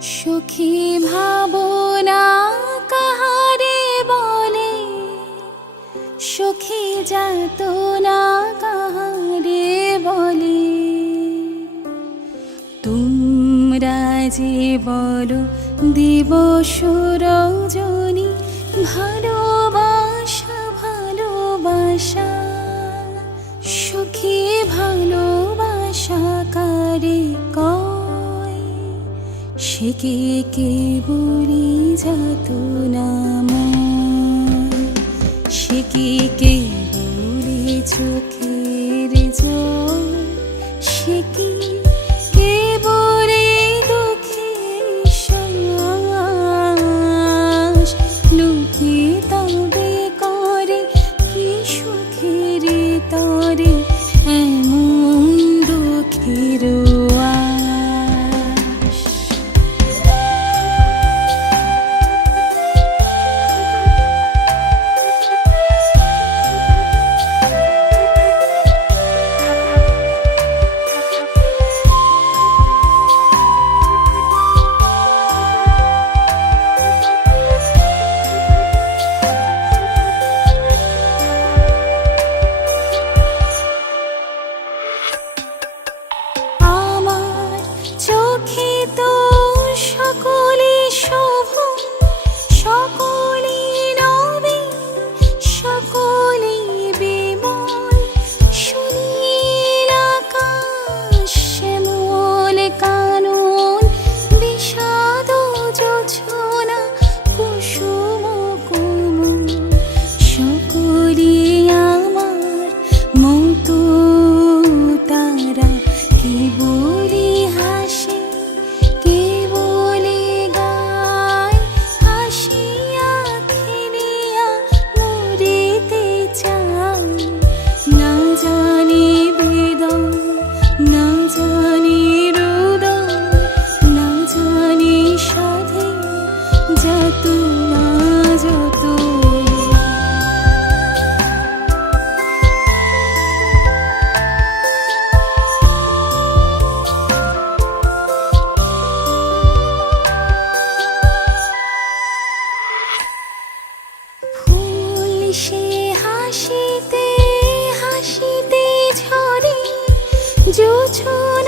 সুখী ভাবনা কাহারে বলে? সুখী যাত না কাহারে বলে? তুমরা যে বলো দিবস রজনী সে কে কে বলি যাত নাম? সে কে কে বলি চোখের জল? aku. जो छू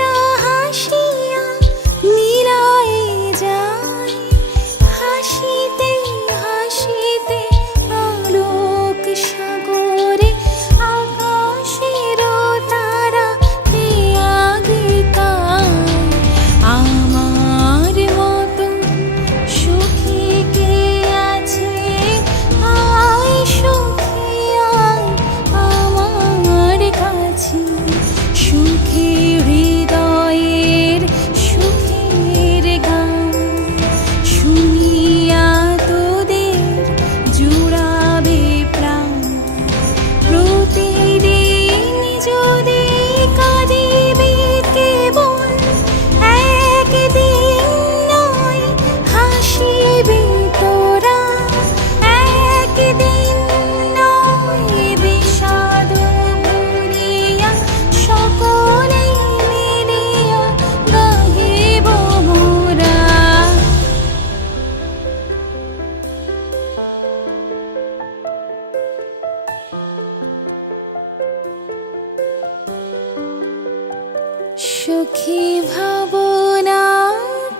সুখী ভাবনা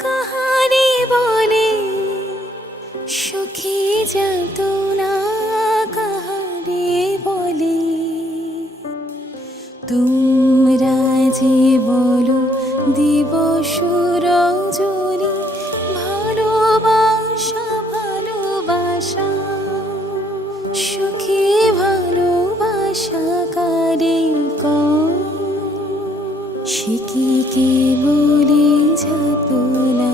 কাহানি বলে সুখী যাতনা কাহানি বলে তোমরা যে বলো দিবসু কে বলি ছাতলা